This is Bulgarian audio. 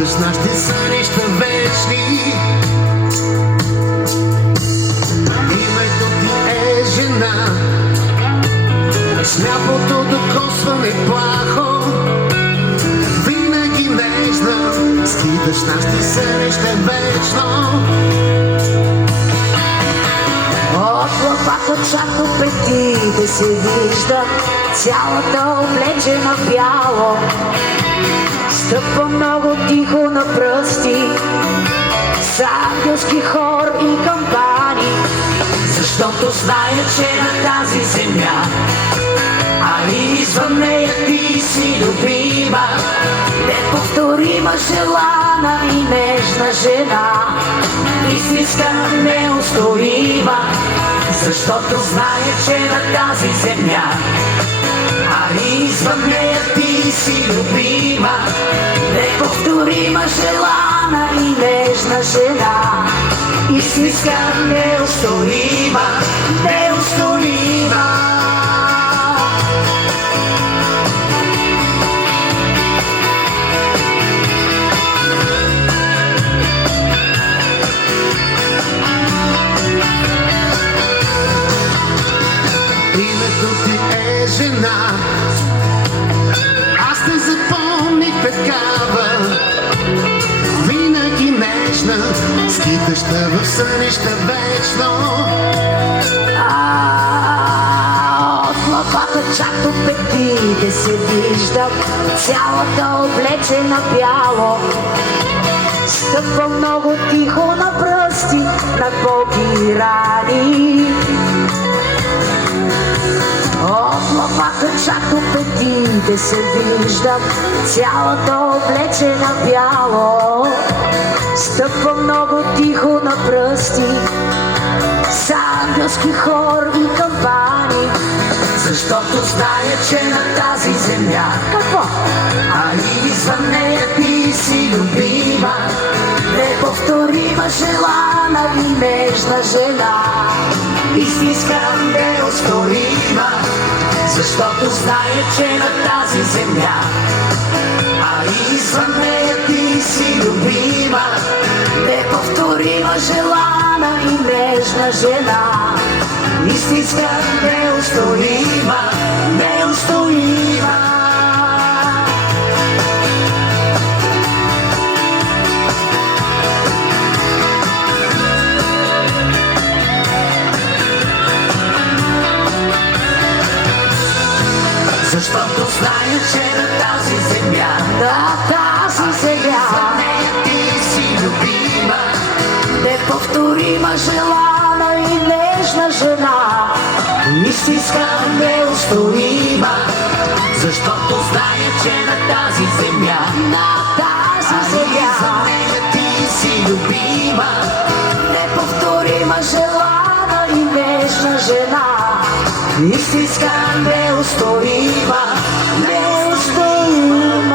скиташ нашите сънища вечни. Името ти е жена, сляпото докосване плахо, винаги нежна, скиташ нашите сънища вечно. От главата чак до петите се вижда цялата облечена бяло. Стъпва много тихо на пръсти с ангелски хор и кампани, защото зная, че на тази земя, а и извън нея ти си любима, неповторима, желана и нежна жена, истинска, неустоима, защото зная, че на тази земя, а и извън нея ти си любима, неповторима, желана и нежна жена, истинска, неустоима, неустоима. Името ти е жена, аз те запомних такава, винаги нежна, скитаща в сънища вечно. От главата чак до петите се вижда цялата облечена бяло. Стъпва много тихо на пръсти, на болки рани. От главата чак до петите се вижда цялата облечена бяло. Стъпва много тихо на пръсти с ангелски хор и кампани, защото зная, че на тази земя, какво? А и извън нея ти си любима, неповторима, желана и нежна жена, истинска, неоспорима, защото зная, че на тази земя, а и извън нея ти си любима, неповторима, желана и нежна жена, истинска, неустоима, неустоима. Защото зная, че на тази земя, за нея ти си любима, неповторима, желана и нежна жена, истинска, неустоима, защото зная, че на тази земя, за нея ти си любима, неповторима, желана и нежна жена, истинска, неустоима, неустоима.